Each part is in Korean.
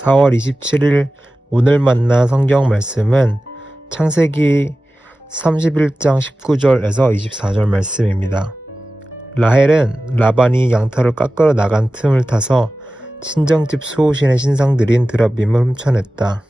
4월 27일 오늘 만난 성경 말씀은 창세기 31장 19절에서 24절 말씀입니다. 라헬은 라반이 양털을 깎으러 나간 틈을 타서 친정집 수호신의 신상들인 드라빔을 훔쳐냈다.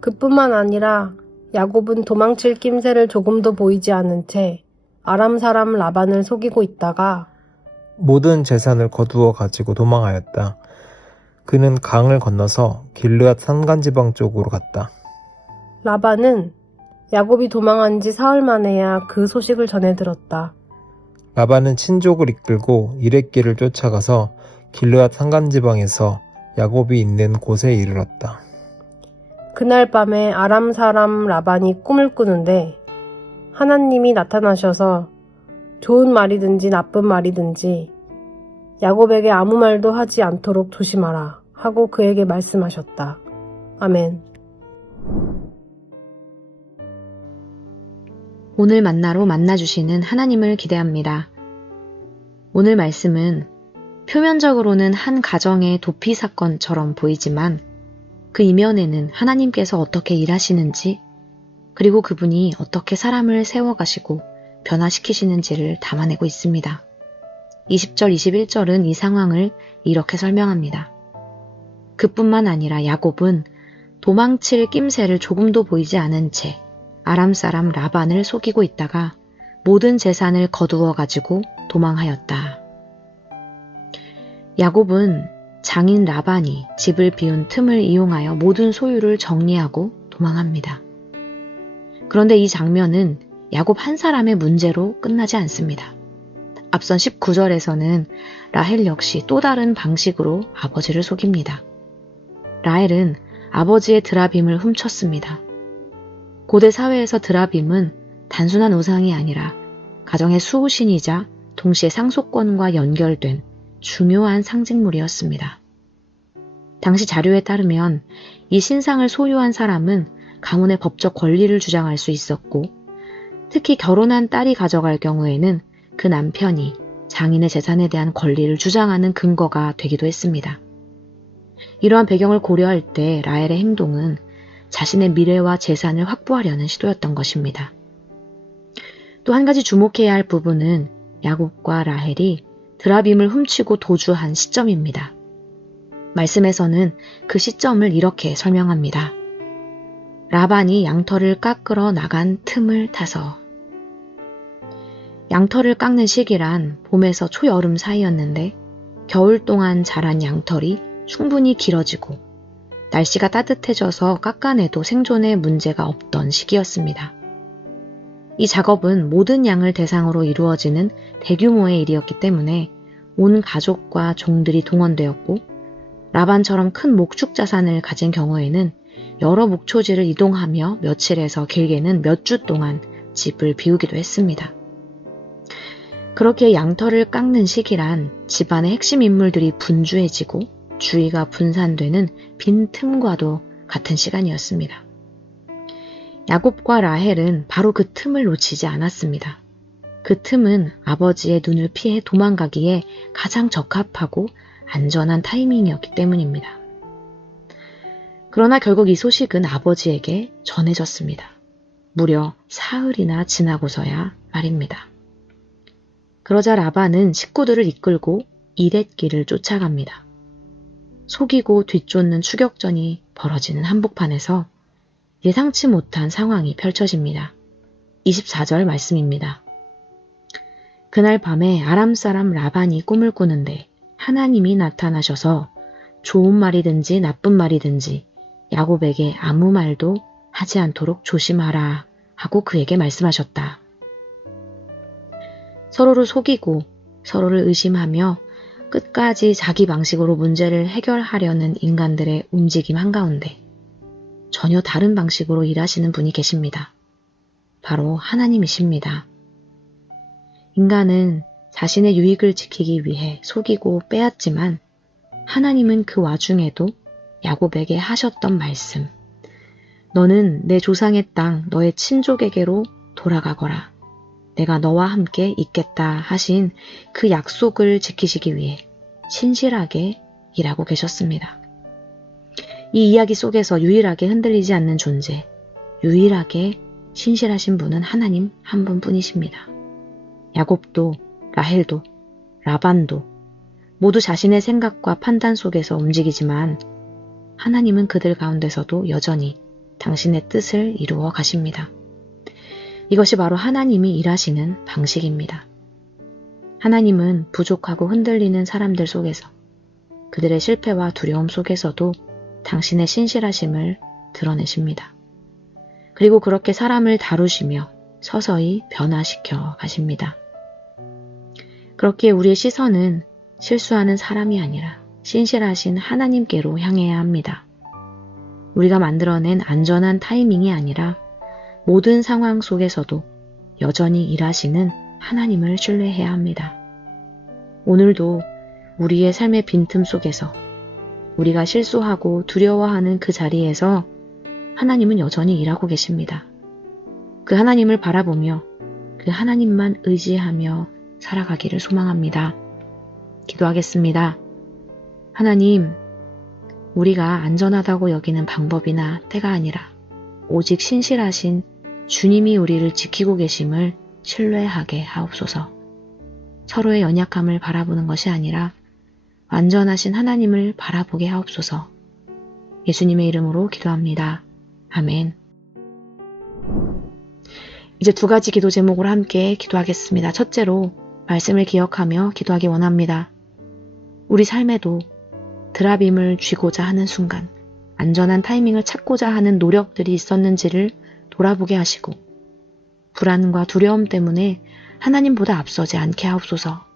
그뿐만 아니라 야곱은 도망칠 낌새를 조금도 보이지 않은 채 아람 사람 라반을 속이고 있다가 모든 재산을 거두어 가지고 도망하였다. 그는 강을 건너서 길르앗 산간지방 쪽으로 갔다. 라반은 야곱이 도망한 지 사흘 만에야 그 소식을 전해 들었다. 라반은 친족을 이끌고 이랫길을 쫓아가서 길르앗 산간지방에서 야곱이 있는 곳에 이르렀다. 그날 밤에 아람 사람 라반이 꿈을 꾸는데 하나님이 나타나셔서 좋은 말이든지 나쁜 말이든지 야곱에게 아무 말도 하지 않도록 조심하라 하고 그에게 말씀하셨다. 아멘. 오늘 만나로 만나주시는 하나님을 기대합니다. 오늘 말씀은 표면적으로는 한 가정의 도피 사건처럼 보이지만 그 이면에는 하나님께서 어떻게 일하시는지 그리고 그분이 어떻게 사람을 세워가시고 변화시키시는지를 담아내고 있습니다. 20절, 21절은 이 상황을 이렇게 설명합니다. 그뿐만 아니라 야곱은 도망칠 낌새를 조금도 보이지 않은 채 아람 사람 라반을 속이고 있다가 모든 재산을 거두어 가지고 도망하였다. 야곱은 장인 라반이 집을 비운 틈을 이용하여 모든 소유를 정리하고 도망합니다. 그런데 이 장면은 야곱 한 사람의 문제로 끝나지 않습니다. 앞선 19절에서는 라헬 역시 또 다른 방식으로 아버지를 속입니다. 라헬은 아버지의 드라빔을 훔쳤습니다. 고대 사회에서 드라빔은 단순한 우상이 아니라 가정의 수호신이자 동시에 상속권과 연결된 중요한 상징물이었습니다. 당시 자료에 따르면 이 신상을 소유한 사람은 가문의 법적 권리를 주장할 수 있었고 특히 결혼한 딸이 가져갈 경우에는 그 남편이 장인의 재산에 대한 권리를 주장하는 근거가 되기도 했습니다. 이러한 배경을 고려할 때 라헬의 행동은 자신의 미래와 재산을 확보하려는 시도였던 것입니다. 또 한 가지 주목해야 할 부분은 야곱과 라헬이 드라빔을 훔치고 도주한 시점입니다. 말씀에서는 그 시점을 이렇게 설명합니다. 라반이 양털을 깎으러 나간 틈을 타서. 양털을 깎는 시기란 봄에서 초여름 사이였는데 겨울 동안 자란 양털이 충분히 길어지고 날씨가 따뜻해져서 깎아내도 생존에 문제가 없던 시기였습니다. 이 작업은 모든 양을 대상으로 이루어지는 대규모의 일이었기 때문에 온 가족과 종들이 동원되었고 라반처럼 큰 목축 자산을 가진 경우에는 여러 목초지를 이동하며 며칠에서 길게는 몇 주 동안 집을 비우기도 했습니다. 그렇게 양털을 깎는 시기란 집안의 핵심 인물들이 분주해지고 주의가 분산되는 빈 틈과도 같은 시간이었습니다. 야곱과 라헬은 바로 그 틈을 놓치지 않았습니다. 그 틈은 아버지의 눈을 피해 도망가기에 가장 적합하고 안전한 타이밍이었기 때문입니다. 그러나 결국 이 소식은 아버지에게 전해졌습니다. 무려 사흘이나 지나고서야 말입니다. 그러자 라반은 식구들을 이끌고 이렛길을 쫓아갑니다. 속이고 뒤쫓는 추격전이 벌어지는 한복판에서 예상치 못한 상황이 펼쳐집니다. 24절 말씀입니다. 그날 밤에 아람 사람 라반이 꿈을 꾸는데 하나님이 나타나셔서 좋은 말이든지 나쁜 말이든지 야곱에게 아무 말도 하지 않도록 조심하라 하고 그에게 말씀하셨다. 서로를 속이고 서로를 의심하며 끝까지 자기 방식으로 문제를 해결하려는 인간들의 움직임 한가운데 전혀 다른 방식으로 일하시는 분이 계십니다. 바로 하나님이십니다. 인간은 자신의 유익을 지키기 위해 속이고 빼앗지만 하나님은 그 와중에도 야곱에게 하셨던 말씀, 너는 내 조상의 땅 너의 친족에게로 돌아가거라. 내가 너와 함께 있겠다 하신 그 약속을 지키시기 위해 신실하게 일하고 계셨습니다. 이 이야기 속에서 유일하게 흔들리지 않는 존재, 유일하게 신실하신 분은 하나님 한 분뿐이십니다. 야곱도, 라헬도, 라반도 모두 자신의 생각과 판단 속에서 움직이지만 하나님은 그들 가운데서도 여전히 당신의 뜻을 이루어 가십니다. 이것이 바로 하나님이 일하시는 방식입니다. 하나님은 부족하고 흔들리는 사람들 속에서 그들의 실패와 두려움 속에서도 당신의 신실하심을 드러내십니다. 그리고 그렇게 사람을 다루시며 서서히 변화시켜 가십니다. 그렇기에 우리의 시선은 실수하는 사람이 아니라 신실하신 하나님께로 향해야 합니다. 우리가 만들어낸 안전한 타이밍이 아니라 모든 상황 속에서도 여전히 일하시는 하나님을 신뢰해야 합니다. 오늘도 우리의 삶의 빈틈 속에서 우리가 실수하고 두려워하는 그 자리에서 하나님은 여전히 일하고 계십니다. 그 하나님을 바라보며 그 하나님만 의지하며 살아가기를 소망합니다. 기도하겠습니다. 하나님, 우리가 안전하다고 여기는 방법이나 때가 아니라 오직 신실하신 주님이 우리를 지키고 계심을 신뢰하게 하옵소서. 서로의 연약함을 바라보는 것이 아니라 완전하신 하나님을 바라보게 하옵소서. 예수님의 이름으로 기도합니다. 아멘. 이제 두 가지 기도 제목으로 함께 기도하겠습니다. 첫째로 말씀을 기억하며 기도하기 원합니다. 우리 삶에도 드라빔을 쥐고자 하는 순간 안전한 타이밍을 찾고자 하는 노력들이 있었는지를 돌아보게 하시고 불안과 두려움 때문에 하나님보다 앞서지 않게 하옵소서.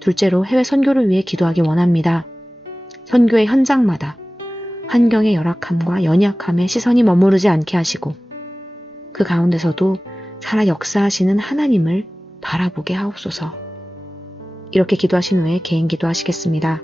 둘째로 해외 선교를 위해 기도하기 원합니다. 선교의 현장마다 환경의 열악함과 연약함에 시선이 머무르지 않게 하시고 그 가운데서도 살아 역사하시는 하나님을 바라보게 하옵소서. 이렇게 기도하신 후에 개인 기도하시겠습니다.